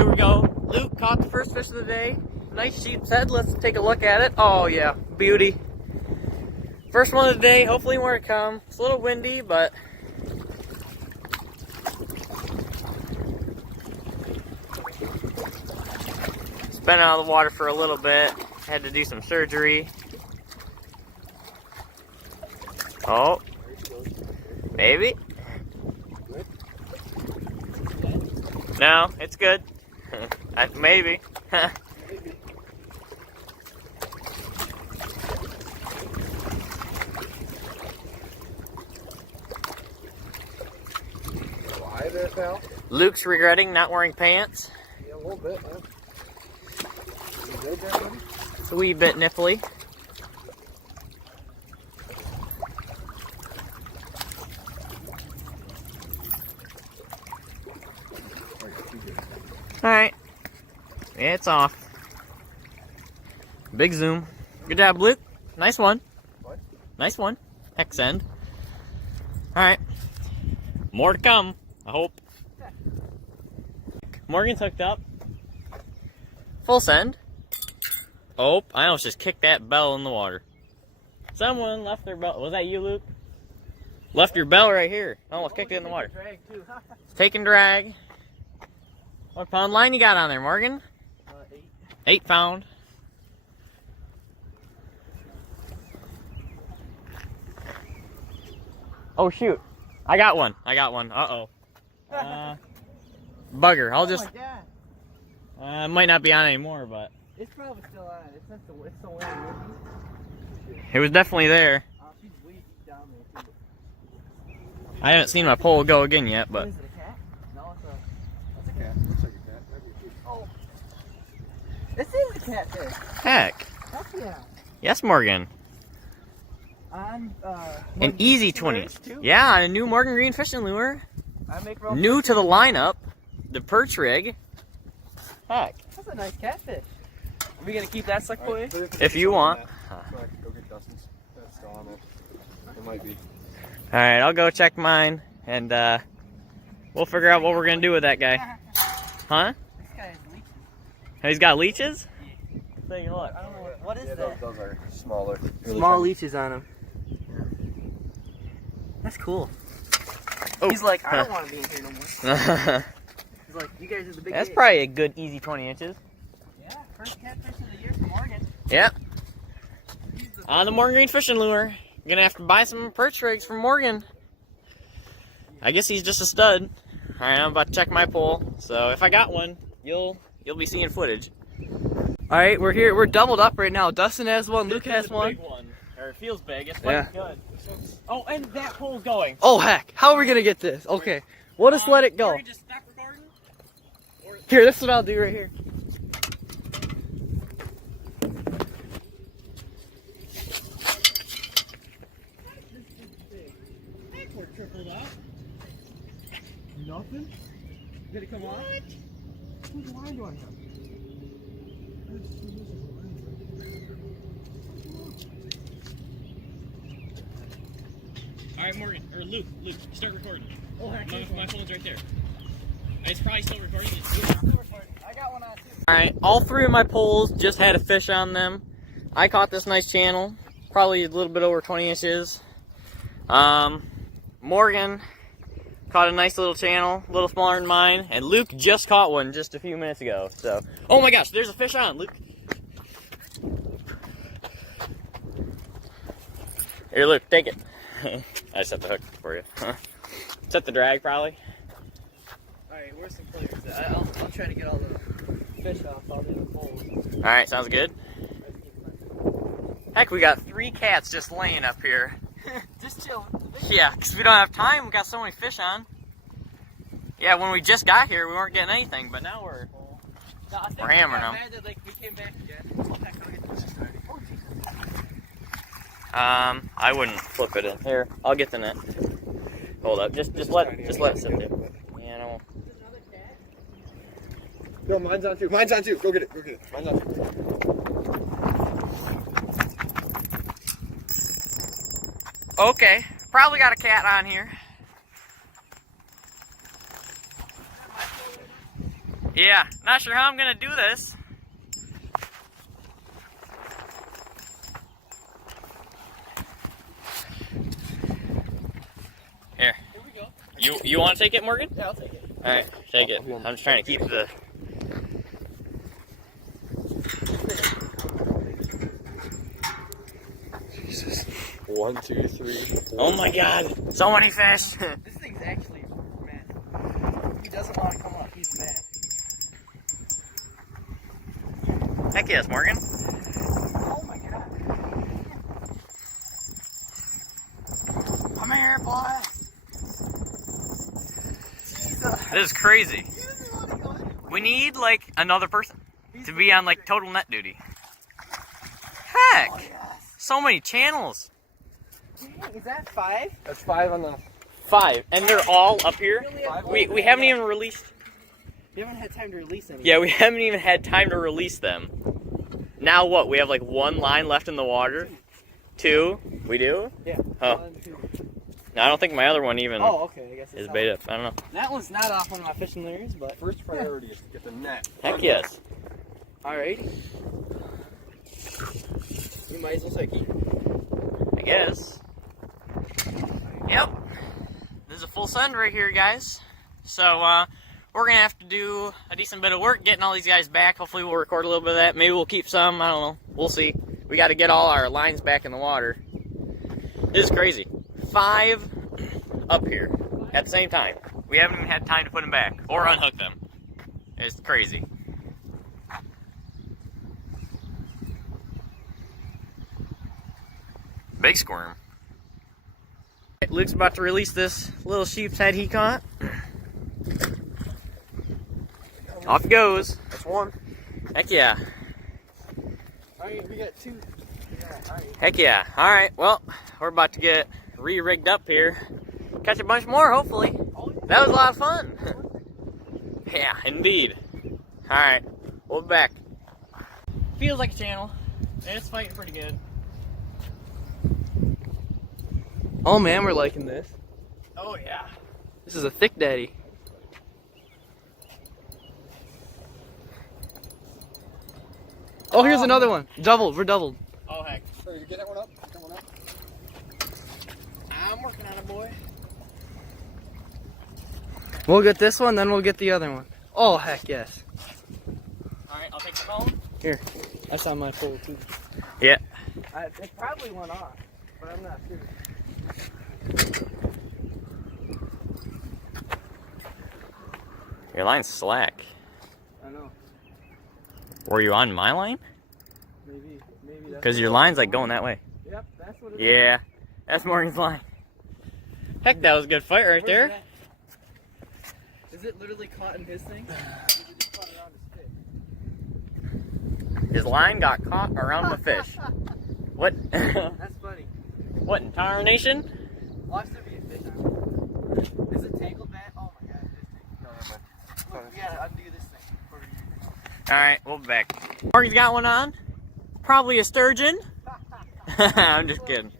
here we go. Luke caught the first fish of the day. Nice sheep's head. Let's take a look at it. Oh yeah, beauty. First one of the day. Hopefully more to come. It's a little windy, but it's been out of the water for a little bit. Had to do some surgery. Oh, maybe. No, it's good. Maybe. Why there, pal? Luke's regretting not wearing pants. Yeah, a little bit, man. You good there, buddy? It's a wee bit nipply. Alright. Yeah, it's off. Big zoom. Good job, Luke. Nice one. What? Nice one. Hex end. Alright. More to come, I hope. Morgan's hooked up. Full send. Oh, I almost just kicked that bell in the water. Someone left their bell. Was that you, Luke? Left your bell right here. Almost kicked it in the water. It's taking drag. What pound line you got on there, Morgan? 8. 8 pound. Oh shoot. I got one. Uh-oh. Bugger. I'll just... might not be on anymore, but... It's probably still on. It's so windy. It was definitely there. She's way deep down there, too. I haven't seen my pole go again yet, but... Is it a cat? No, That's a cat. Looks like a cat. Might be a sheep. Oh. This is a catfish. Heck. Heck yeah. Yes, Morgan. On, An easy 20. Yeah, on a new Morgan Green fishing lure. I make real New to the lineup. The perch rig. Heck. That's a nice catfish. Are we gonna keep that sucker boy? If you want. Go get Dustin's. That's still on there. It might be. Alright, I'll go check mine, and we'll figure out what we're going to do with that guy. Huh? This guy has leeches. He's got leeches? Take a look. I don't know what is Yeah, that? those are smaller. Really Small tiny. leeches on him. That's cool. Oh. He's like, I don't want to be in here no more. He's like, you guys are the big That's guys. probably a good easy 20 inches. Yeah, first catfish of the year for Morgan. Yep. On the Morgan Green fishing lure. Gonna have to buy some perch rigs from Morgan. I guess he's just a stud. Alright, I'm about to check my pole. So if I got one, you'll be seeing footage. Alright, we're here. We're doubled up right now. Dustin has one, Luke has Big one. one. Or it feels big. It's Yeah. fucking good. Oh, and that pole's going. Oh heck, how are we gonna get this? Okay, we'll just let it go. Or you just stop recording? Here, this is what I'll do right here. We're tripled up. Nothing? Did it come off? Whose line do I have? Alright, Morgan, or Luke, start recording. Oh heck, My phone's right there. It's probably still recording. I got one on too. Alright, all 3 of my poles just had a fish on them. I caught this nice channel, probably a little bit over 20 inches. Morgan caught a nice little channel, a little smaller than mine, and Luke just caught one just a few minutes ago. So, oh my gosh, there's a fish on, Luke. Here, Luke, take it. I set the hook for you. Set the drag, probably. Alright, where's some players? I'll try to get all the fish off all the poles. Alright, sounds good. Heck, we got 3 cats just laying up here. Just chill. Yeah, because we don't have time. We got so many fish on. Yeah, when we just got here, we weren't getting anything, but now we're hammering them. That, like, we came back again. Oh, heck, I'll get this started. Oh, Jesus. I wouldn't flip it in. Here, I'll get the net. Hold up, just let it sit there. Yeah, no. No, mine's on too. Mine's on too. Go get it. Go get it. Mine's on too. Okay, probably got a cat on here. Yeah, not sure how I'm gonna do this. Here. Here we go. You want to take it, Morgan? Yeah, I'll take it. All right, take it. I'm just trying to keep the. Jesus. 1, 2, 3, 4. Oh my God! So many fish. This thing's actually mad. He doesn't want to come up. He's mad. Heck yes, Morgan. Oh my God. Come here, boy. Jesus. This is crazy. He doesn't want to go anywhere. We need like another person to be on like total net duty. Heck! Oh, yes. So many channels. Dang, is that 5? That's 5 on the. 5, and they're all up here. Really? We haven't even released. We haven't had time to release any. Yeah, we haven't even had time to release them. Now what? We have like 1 line left in the water. 2. We do? Yeah. Oh. 1, 2. No, I don't think my other one even Oh, okay. I guess is it's bait up. I don't know. That one's not off one of my fishing lures, but First priority is to get the net. Heck yes. alrighty. You might as well start keeping. I guess. Yep. This is a full send right here, guys. So, we're going to have to do a decent bit of work getting all these guys back. Hopefully we'll record a little bit of that. Maybe we'll keep some. I don't know. We'll see. We got to get all our lines back in the water. This is crazy. 5 up here at the same time. We haven't even had time to put them back or unhook them. It's crazy. Big squirm. Luke's about to release this little sheep's head he caught. Off it goes. That's 1. Heck yeah. Alright, we got 2. Yeah, alright. Heck yeah. Alright, well, we're about to get re-rigged up here. Catch a bunch more, hopefully. That was a lot of fun. Yeah, indeed. Alright, we'll be back. Feels like a channel. It's fighting pretty good. Oh man, we're liking this. Oh yeah. This is a thick daddy. Oh, here's another one. Doubled. We're doubled. Oh heck. So you get that one up? Get that one up? I'm working on it, boy. We'll get this one, then we'll get the other one. Oh, heck yes. Alright, I'll take the phone. Here. That's on my pole, too. Yeah. It probably went off, but I'm not sure. Your line's slack. I know. Were you on my line? Maybe that's... Because your line's like going that way. Yep, that's what it is. Yeah. That's Morgan's line. Heck, that was a good fight right there. That? Is it literally caught in his thing? His line got caught around the fish. What? That's funny. What in tarnation? Watch there be a fish on it. Is it tangled back? Oh my god, this thing. No, never mind. Look, we gotta undo this thing. Alright, we'll be back. Morgan's got one on. Probably a sturgeon. I'm just kidding.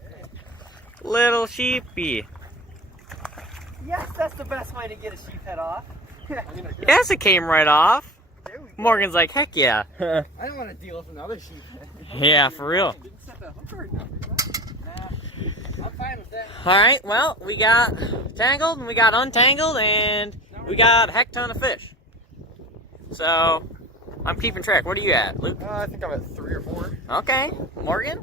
Little sheepy. Yes, that's the best way to get a sheep head off. Yes, it came right off. There we go. Morgan's like, heck yeah. I don't want to deal with another sheep head. Yeah, for real. Didn't set that hook right now, did I? Nah, I'm fine with that. Alright, well, we got tangled and we got untangled and we got a heck ton of fish. So, I'm keeping track. What are you at, Luke? I think I'm at 3 or 4. Okay. Morgan?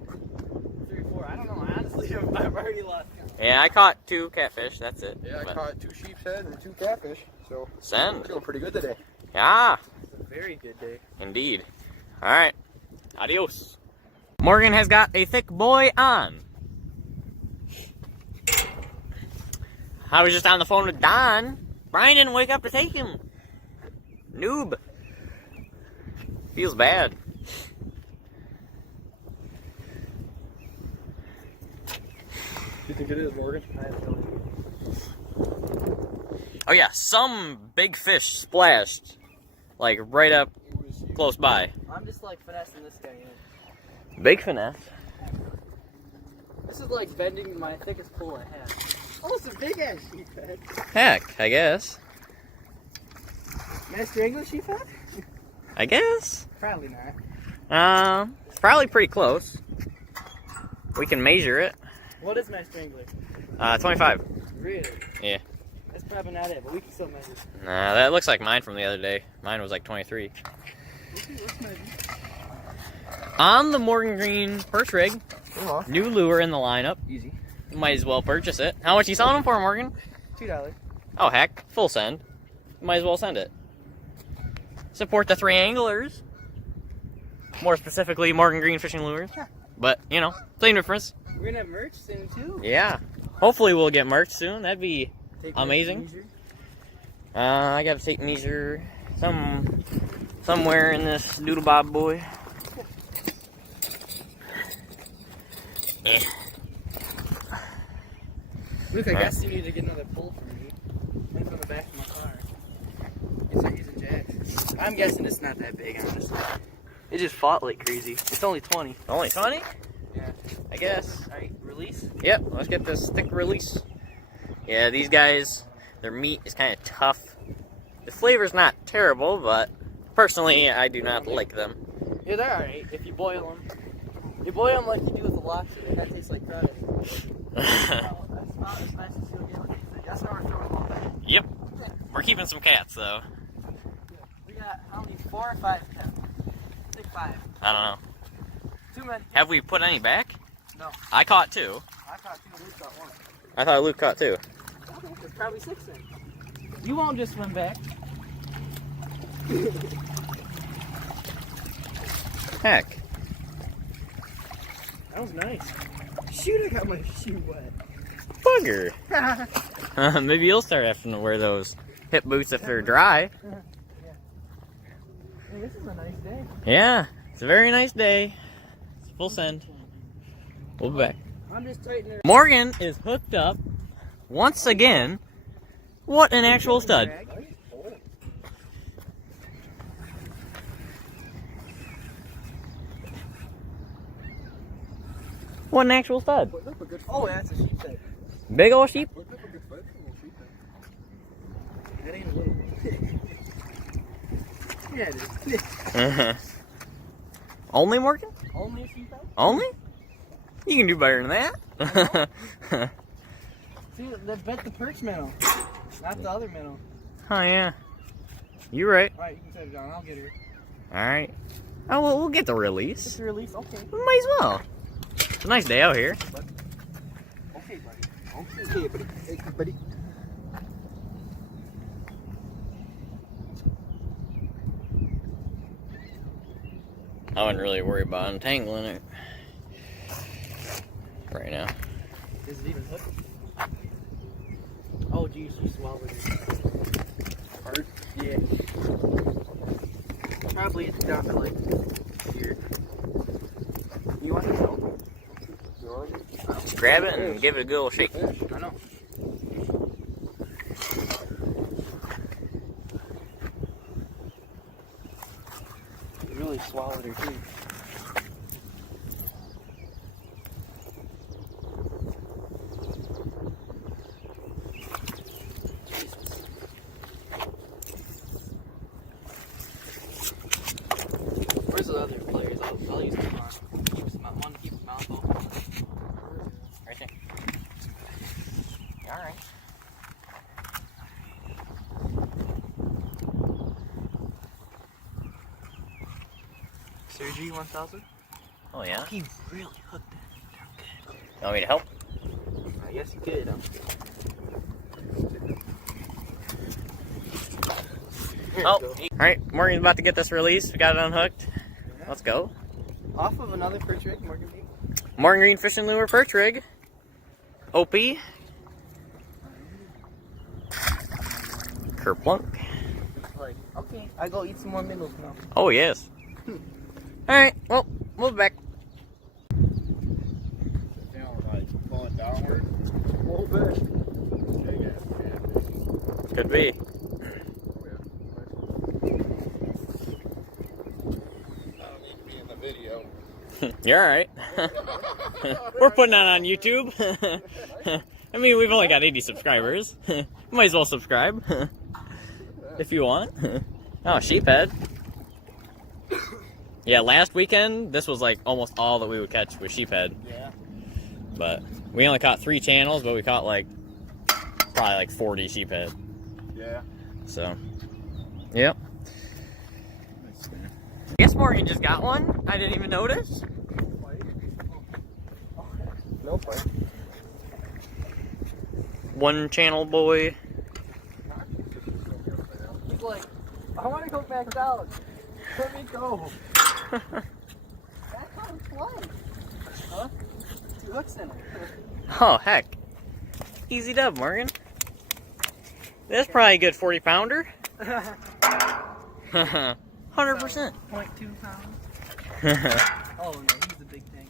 3 or 4. I don't know. Honestly, I've already lost count. Yeah, I caught 2 catfish. That's it. Yeah, I But caught 2 sheep's head and 2 catfish. So, send. we're doing pretty good today. Yeah, It's a very good day. indeed. Alright. Adios. Morgan has got a thick boy on. I was just on the phone with Don. Brian didn't wake up to take him. Noob. Feels bad. Do you think it is, Morgan? I have no idea. Oh yeah, some big fish splashed. Like right up close by. I'm just like finessing this guy in. Big finesse. This is like bending my thickest pole I have. Oh, it's a big ass sheep head. Heck, I guess. Master English you thought? I guess. Probably not. Probably pretty close. We can measure it. What is Master English? 25. Really? Yeah. That's probably not it, but we can still measure. Nah, that looks like mine from the other day. Mine was like 23. Okay, let's measure. On the Morgan Green perch rig, new lure in the lineup. Easy. You might as well purchase it. How much you selling them for, Morgan? $2. Oh heck, full send. You might as well send it. Support the 3 anglers. More specifically, Morgan Green Fishing Lures. Yeah. But, you know, same difference. We're gonna have merch soon too. Yeah. Hopefully we'll get merch soon. That'd be Take amazing. I gotta take measure somewhere in this doodle bob boy. Luke, I guess you need to get another pole for me. One from the back of my car. You start using jacks. I'm guessing it's not that big, honestly. It just fought like crazy. It's only 20. Only 20? Yeah. I guess. Alright, release. Yep, let's get this stick release. Yeah, these guys, their meat is kind of tough. The flavor's not terrible, but personally, I do not like them. Yeah, they're alright if you boil them. You boil them like you do with the lobster. They kind of taste like crud. That's not as nice as you'll get. That's why we're throwing them all back. Yep. We're keeping some cats, though. We got how many? 4 or 5 cats? I think 5. I don't know. Too many. Have we put any back? No. I caught 2. I caught 2. Luke got 1. I thought Luke caught 2. Okay, there's probably 6 then. You won't just swim back. Heck. That was nice. Shoot, I got my shoe wet. Bugger. Maybe you'll start having to wear those hip boots if they're dry. Yeah. Hey, this is a nice day. Yeah, it's a very nice day. It's full send. We'll be back. I'm just tightening it. Morgan is hooked up once again. What an actual stud. What an actual stud. Oh, that's a sheep head. Big old sheep. That ain't a little one. Yeah, it is. Only Morgan? Only a sheep head? Only? You can do better than that. See, they bet the perch minnow, not the other minnow. Oh yeah. You're right. Alright, you can set it down. I'll get her. Alright. Oh, well, we'll get the release. Just the release? Okay. We might as well. It's a nice day out here. Okay, buddy. Okay, buddy. Hey, buddy. I wouldn't really worry about untangling it right now. Is it even hooked? Oh, geez, you swallowed it. Hard? Yeah. Probably it's down to like here. You want to know? Grab it and give it a good old shake. I know. You really swallowed her too. Where's the other players? I'll use them on. One to keep his mouth open. Right there. Alright. Sergi 1000? Oh yeah? He really hooked it. You want me to help? I guess you could. Oh, alright. Morgan's about to get this release. We got it unhooked. Let's go. Off of another perch rig, Morgan Green. Morgan Green Fishing Lure Perch Rig. OP. Kerplunk. Like, okay, I go eat some more minnows now. Oh, yes. Alright, well, we'll be back. Going downward. A little bit. Could be. You're alright. We're putting that on YouTube. I mean, we've only got 80 subscribers. Might as well subscribe. If you want. Oh, sheephead. Yeah, last weekend, this was like almost all that we would catch with sheephead. Yeah. But we only caught 3 channels, but we caught like probably like 40 sheephead. Yeah. So, yep. I guess Morgan just got one. I didn't even notice. No fight. One channel boy. He's like, I want to go back down. Let me go. That's how it's like. Huh? 2 hooks in it. Oh, heck. Easy dub, Morgan. That's probably a good 40 pounder. 100%. 0.2 pounds. Oh no, he's the big thing.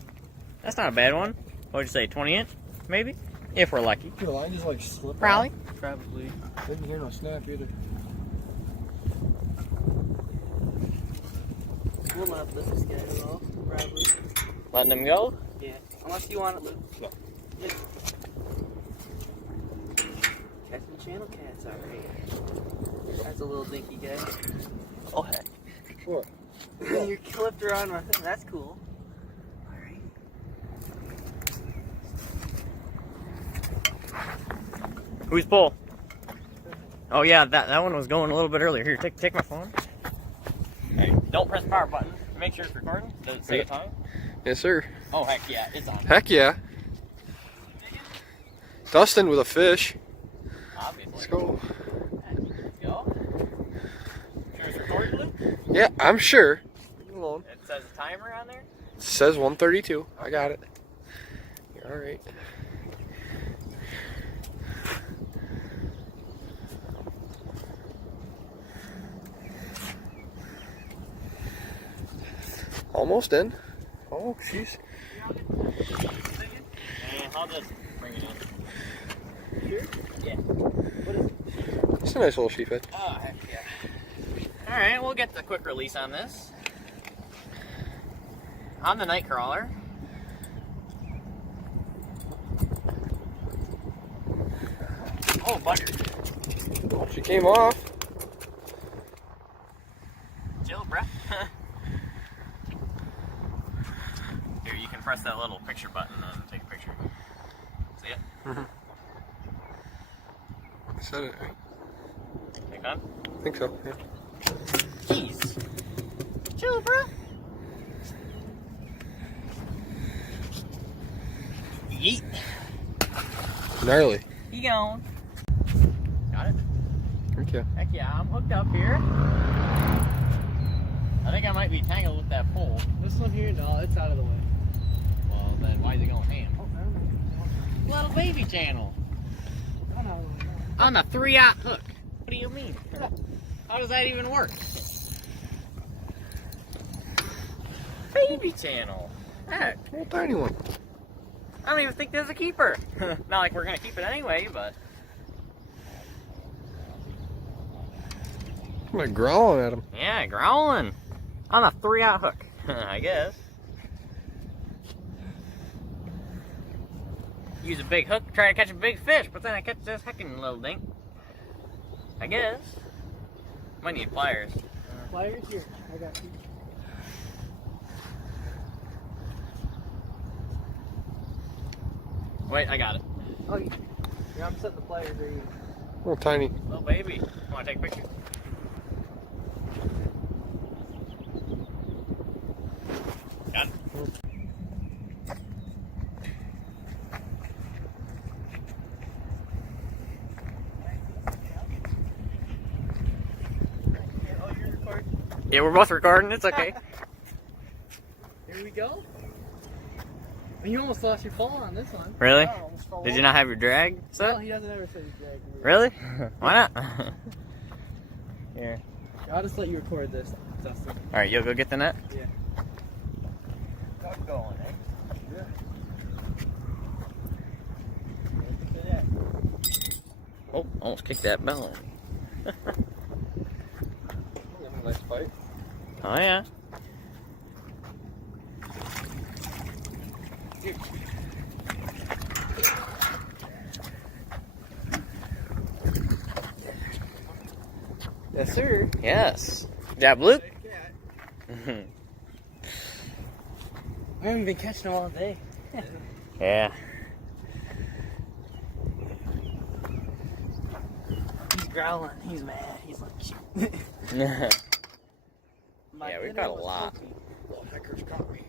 That's not a bad one. What would you say, 20 inch? Maybe? If we're lucky. The line just like slipped. Probably. Probably. Didn't hear no snap either. We'll not let this guy at all. Probably. Letting him go? Yeah. Unless you want it loose. No. Yeah. Catching channel cats, alright. That's a little dinky guy. Oh heck. What? You clipped her on my thing. That's cool. Alright. Who's pull? Oh yeah, that one was going a little bit earlier. Here, take my phone. Hey, don't press the power button. Make sure it's recording. Does it say time? Yes, sir. Oh heck yeah, it's on. Heck yeah. Dustin with a fish. Obviously. Let's go. Let's go. Sure it's recording, Luke? Yeah, I'm sure. Leave it alone. It says a timer on there? It says 132. I got it. You're all right. Almost in. Oh, jeez. I'll just bring it in. Sure? Yeah. It's a nice little sheephead. Oh, heck yeah. Alright, we'll get the quick release on this. On the night crawler. Oh, bugger. Oh, she came off. Chill, bruh. Here, you can press that little picture button and take a picture. See it? I said it. Take on? I think so. Yeah. Jeez. Chill, bro. Yeet. Gnarly. You going? Got it? Okay. Heck yeah, I'm hooked up here. I think I might be tangled with that pole. This one here? No, it's out of the way. Well, then why is it going ham? Oh, I don't know. Little baby channel. I don't know. On a 3/0 hook. What do you mean? How does that even work? Baby channel. Heck. Little tiny one. I don't even think there's a keeper. Not like we're gonna keep it anyway, but I'm like growling at him. yeah, growling on a 3/0 hook, I guess. Use a big hook, try to catch a big fish, but then I catch this heckin' little dink. I guess. Might need pliers. Pliers here. I got you. Wait, I got it. Oh, yeah, I'm setting the pliers there. Little tiny. Little baby. Wanna take a picture? Got it. Oh, you're recording? Yeah, we're both recording. It's okay. Here we go. You almost lost your pole on this one. Really? Yeah, almost fell Did you over. not have your drag Well, set? he doesn't ever say he's dragging me. Really? Why not? Here. I'll just let you record this, Dustin. Alright, you'll go get the net? Yeah. Got going, eh? Yeah. Oh, almost kicked that bell. Nice fight. Oh, yeah. Yes, sir. Yes. Good job, Luke. I haven't been catching them all day. Yeah. He's growling. He's mad. He's like, shoot. Yeah, we caught a lot. Little heckers caught me.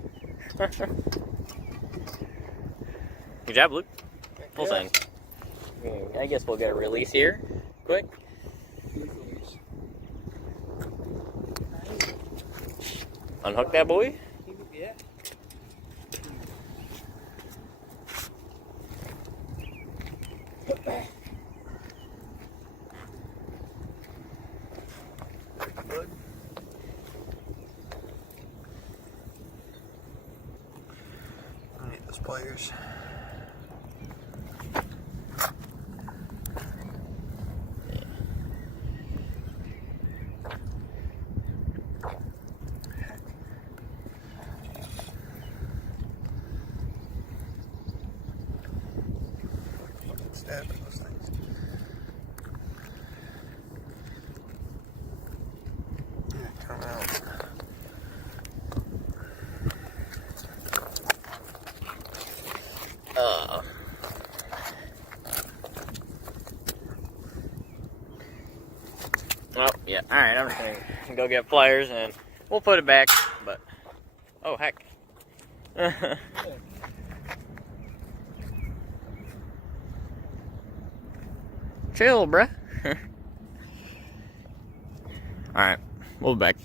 Good job, Luke. Full send. I guess we'll get a release here. Quick. Unhook that boy. Yeah. Good. I need those pliers. Stabbing those things. Yeah, come out. Well, yeah. All right, I'm just gonna go get pliers and we'll put it back. But oh heck. Chill, bruh. All right, we'll be back.